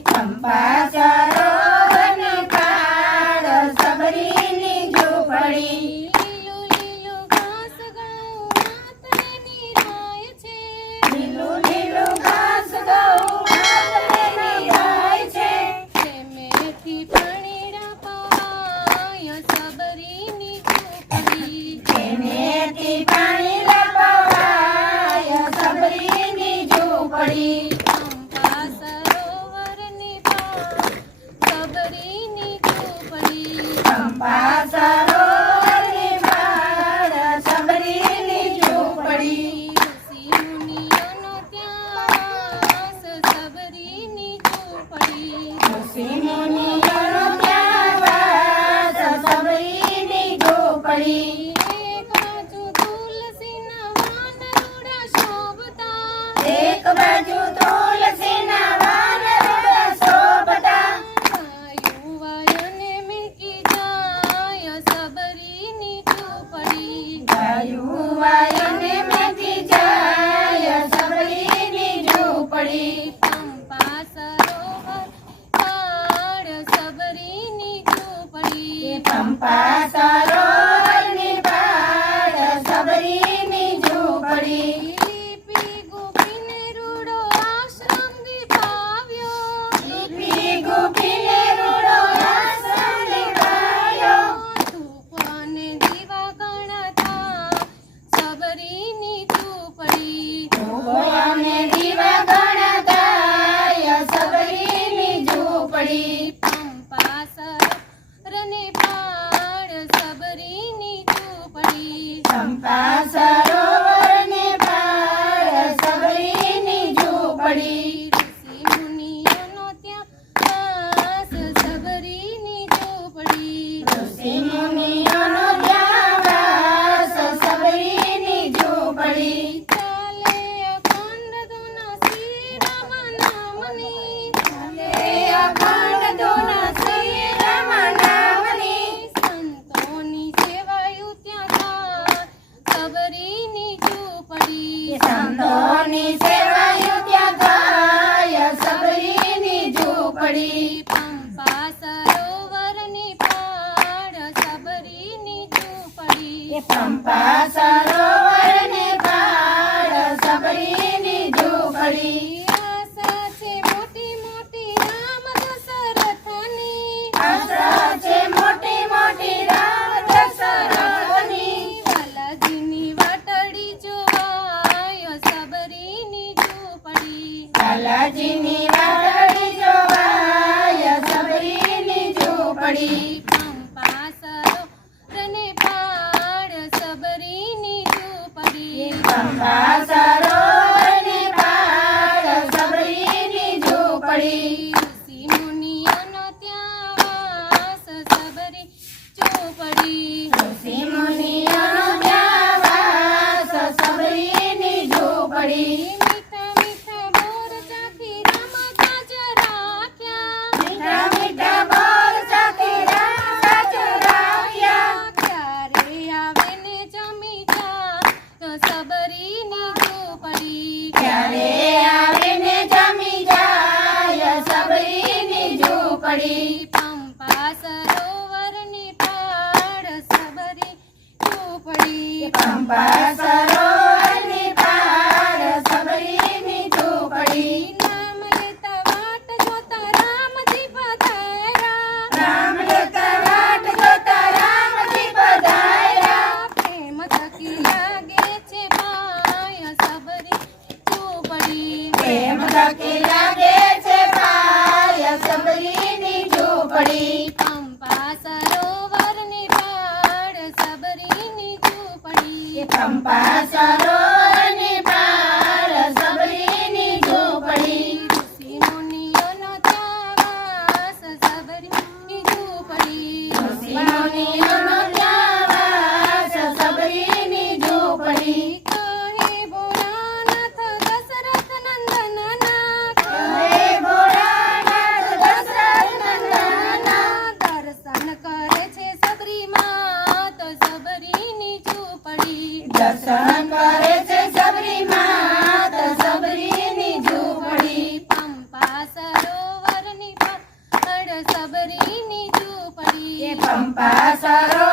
pam pa ચોપડી એક બાજુ તુલસીના વાનરુડા શોભતા. એક બાજુ તુલસીના વાનરુડા શોભતા. વાયુ વાયને મિલકી જાય સબરીની ચોપડી. વાયુ વાયને મિલકી જાય સબરીની ચોપડી. સરોવર તાળ સબરીની ચોપડી. પંપા પડે પંપા સરોવરની પાળ સબરીની ઝૂંપડી પંપા સરોવરની party. પડી પંપા સરોવર ની પાડ સબરી ચોપડી પંપા સરોવર ની પાડ સબરી ની ચોપડી નામ લેતા વાટ જોતા રામ દીપ ધારા રામ લેતા વાટ જોતા રામ દીપ ધારા પ્રેમ થકી લાગે છે માયા સબરી ચોપડી પ્રેમ થકી લાગે ચંપા સરોવરની પાર સબરીની ઝૂંપડી સિનોનીઓનો ત્યાવાસ સબરીની કરે છે સબરીમાં તો સબરીની દર્શન કરે છે સબરી માતા સબરીની ઝૂંપડી. પંપા સરોવરની પર સબરીની ઝૂંપડી. પંપા સરોવર